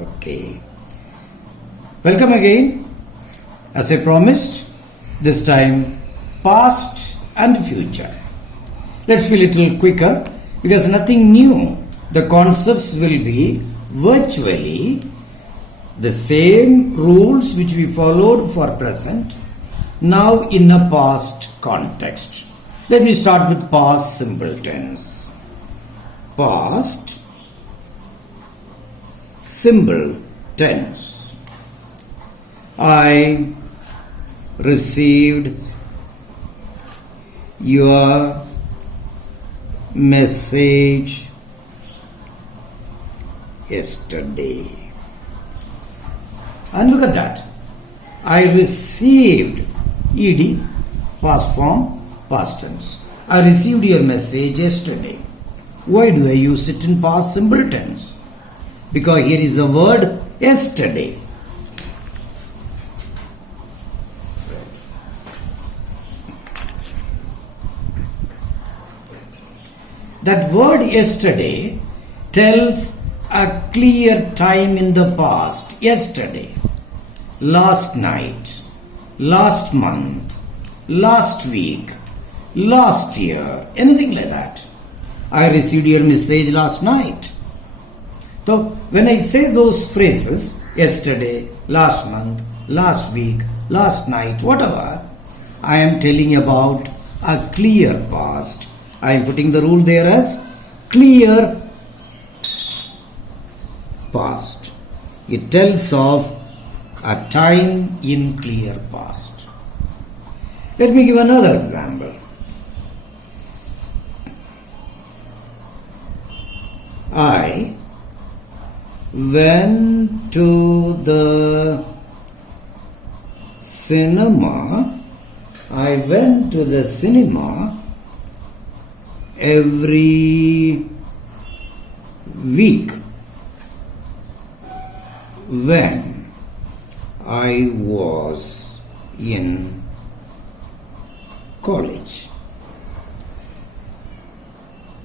Okay. Welcome again. As I promised, this time past and future. Let's be a little quicker because nothing new. The concepts will be virtually the same rules which we followed for present, now in a past context. Let me start with past simple tense. Past simple tense. I received your message yesterday. And look at that. I received, ed, past form, past tense. I received your message yesterday. Why do I use it in past simple tense? Because here is a word yesterday. That word yesterday tells a clear time in the past. Yesterday, last night, last month, last week, last year, anything like that. I received your message last night. So when I say those phrases, yesterday, last month, last week, last night, whatever, I am telling about a clear past. I am putting the rule there as clear past. It tells of a time in clear past. Let me give another example. I went to the cinema. I went to the cinema every week when I was in college.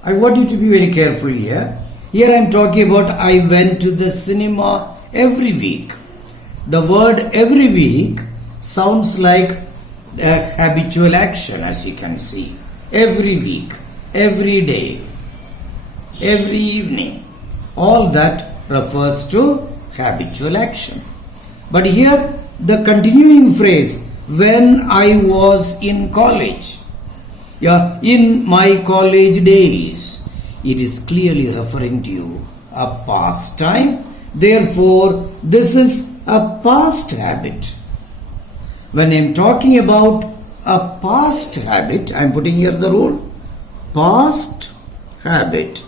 I want you to be very careful here. Here I am talking about I went to the cinema every week. The word every week sounds like a habitual action, as you can see. Every week, every day, every evening. All that refers to habitual action. But here the continuing phrase, when I was in college, in my college days, it is clearly referring to a past time. Therefore, this is a past habit. When I am talking about a past habit, I am putting here the rule, past habit.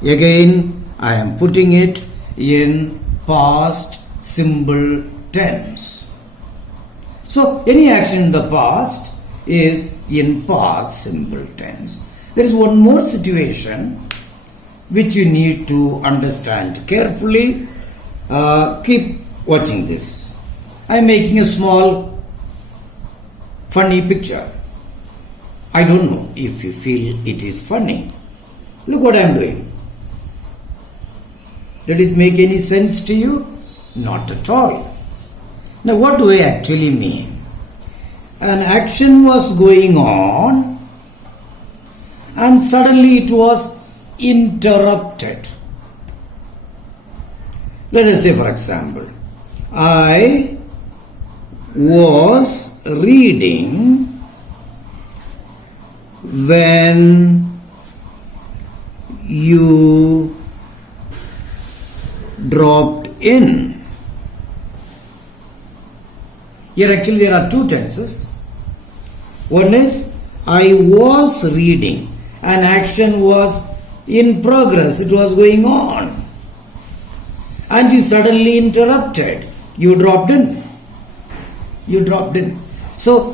Again, I am putting it in past simple tense. So, any action in the past is in past simple tense. There is one more situation which you need to understand carefully. Keep watching this. I am making a small funny picture. I don't know if you feel it is funny. Look what I am doing. Did it make any sense to you? Not at all. Now what do I actually mean? An action was going on and suddenly it was interrupted. Let us say, for example, I was reading when you dropped in. Here actually there are two tenses. One is I was reading. An action was in progress. It was going on. And you suddenly interrupted. You dropped in. You dropped in. So,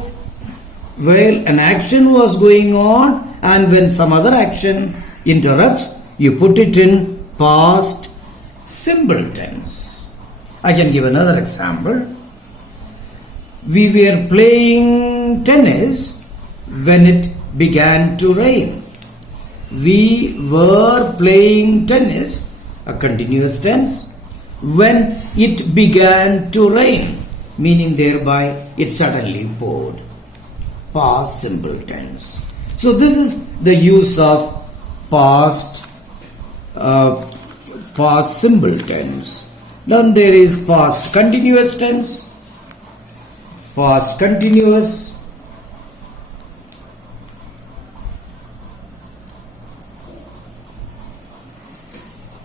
while an action was going on and when some other action interrupts, you put it in past simple tense. I can give another example. We were playing tennis when it began to rain. We were playing tennis, a continuous tense, when it began to rain, meaning thereby it suddenly poured. Past simple tense. So this is the use of past simple tense. Then there is past continuous tense. Past continuous.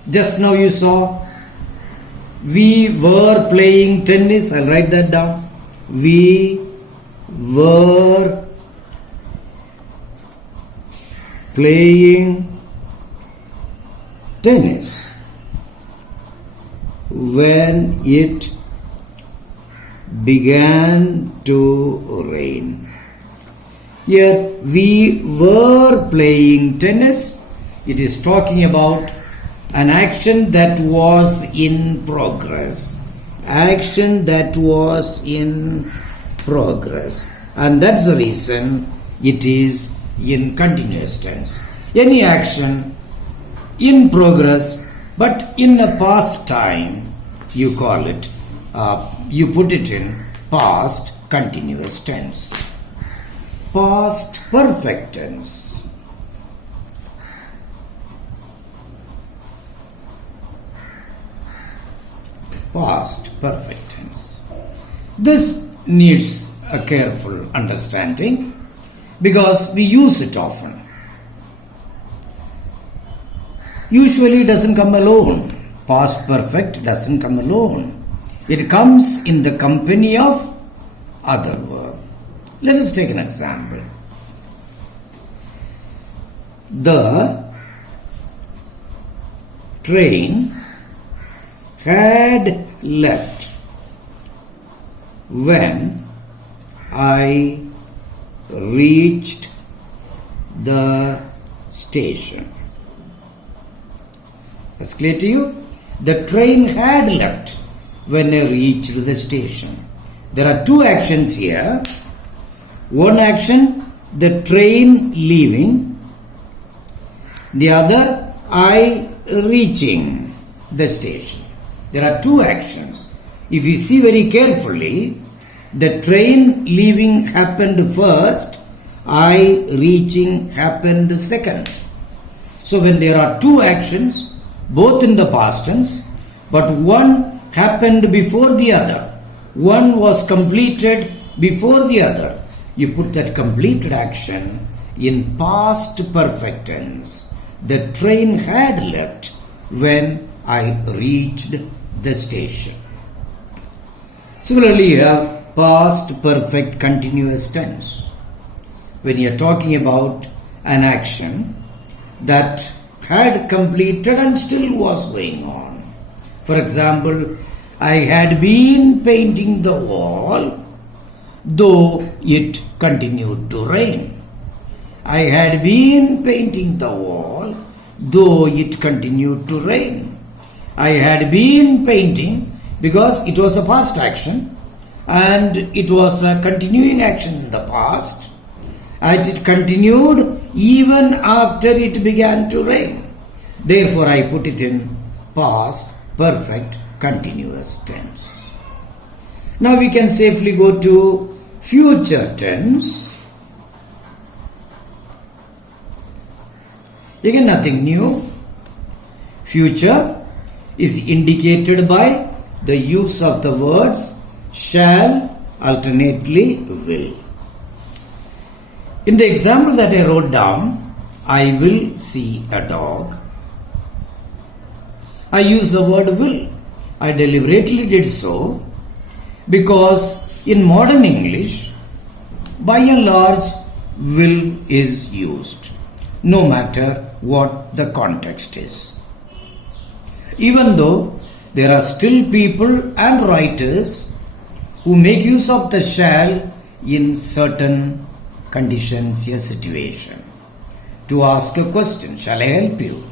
Just now you saw we were playing tennis. I'll write that down. We were playing tennis when it began to rain. Here we were playing tennis. It is talking about an action that was in progress. Action that was in progress. And that's the reason it is in continuous tense. Any action in progress but in a past time, you call it, you put it in past continuous tense. Past perfect tense. Past perfect tense. This needs a careful understanding because we use it often. Usually it doesn't come alone. Past perfect doesn't come alone. It comes in the company of other verb. Let us take an example. The train had left when I reached the station. That's clear to you? The train had left when I reached the station. There are two actions here. One action, the train leaving. The other, I reaching the station. There are two actions. If you see very carefully, the train leaving happened first, I reaching happened second. So when there are two actions, both in the past tense, but one happened before the other, one was completed before the other, you put that completed action in past perfect tense. The train had left when I reached the station. Similarly, you have past perfect continuous tense. When you are talking about an action that had completed and still was going on. For example, I had been painting the wall though it continued to rain. I had been painting the wall though it continued to rain. I had been painting because it was a past action and it was a continuing action in the past, and it continued even after it began to rain. Therefore, I put it in past perfect continuous tense. Now we can safely go to future tense. Again, nothing new. Future is indicated by the use of the words shall, alternately will. In the example that I wrote down, I will see a dog. I use the word will. I deliberately did so because in modern English, by and large, will is used, no matter what the context is. Even though there are still people and writers who make use of the shall in certain conditions or situation. To ask a question, shall I help you?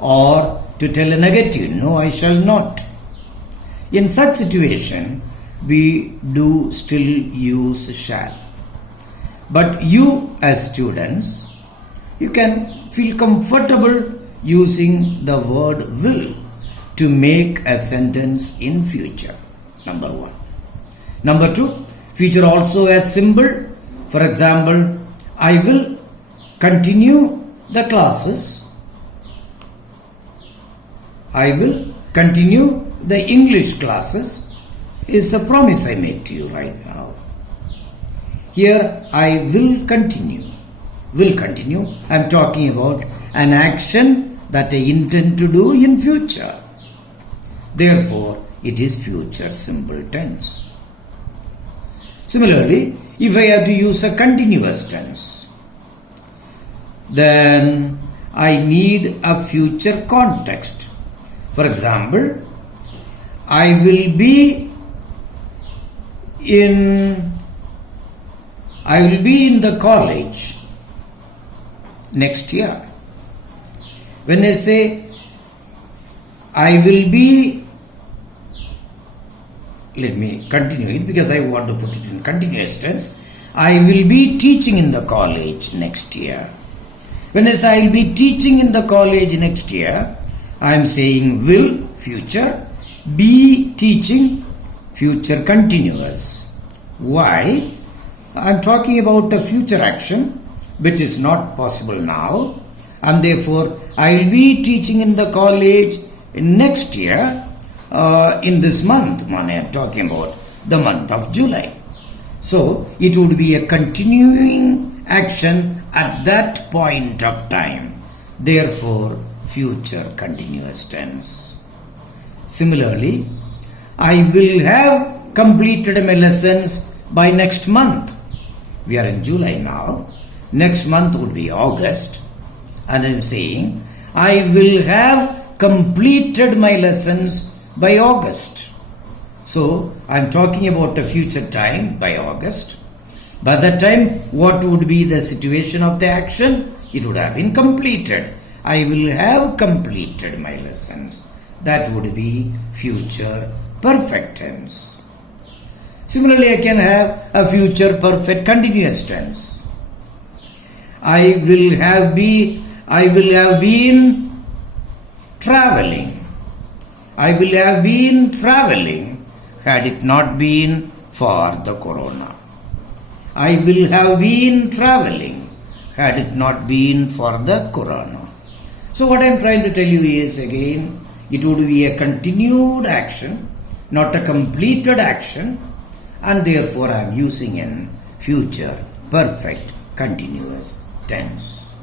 Or to tell a negative, no, I shall not. In such situation, we do still use shall. But you as students, you can feel comfortable using the word will to make a sentence in future. Number 1. Number 2, future also has symbol. For example, I will continue the classes. I will continue the English classes is a promise I make to you right now. Here, I will continue. Will continue. I am talking about an action that I intend to do in future. Therefore, it is future simple tense. Similarly, if I have to use a continuous tense, then I need a future context. For example, I will be in the college next year. When I say I will be, let me continue it because I want to put it in continuous tense. I will be teaching in the college next year. When I say I will be teaching in the college next year, I am saying will, future, be teaching, future continuous. Why? I am talking about a future action which is not possible now, and therefore I will be teaching in the college next year in this month. I am talking about the month of July. So it would be a continuing action at that point of time. Therefore, future continuous tense. Similarly, I will have completed my lessons by next month. We are in July now. Next month would be August. And I am saying, I will have completed my lessons by August. So, I am talking about a future time by August. By that time, what would be the situation of the action? It would have been completed. I will have completed my lessons. That would be future perfect tense. Similarly, I can have a future perfect continuous tense. I will have been traveling. I will have been traveling had it not been for the corona. I will have been traveling had it not been for the corona. So what I am trying to tell you is, again, it would be a continued action, not a completed action, and therefore I am using in future perfect continuous tense.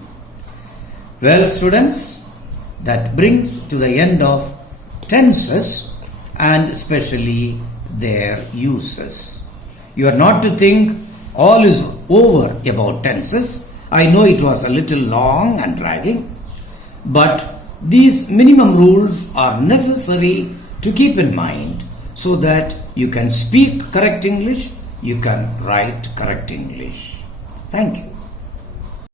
Well, students, that brings to the end of tenses and especially their uses. You are not to think all is over about tenses. I know it was a little long and dragging, but these minimum rules are necessary to keep in mind so that you can speak correct English, you can write correct English. Thank you.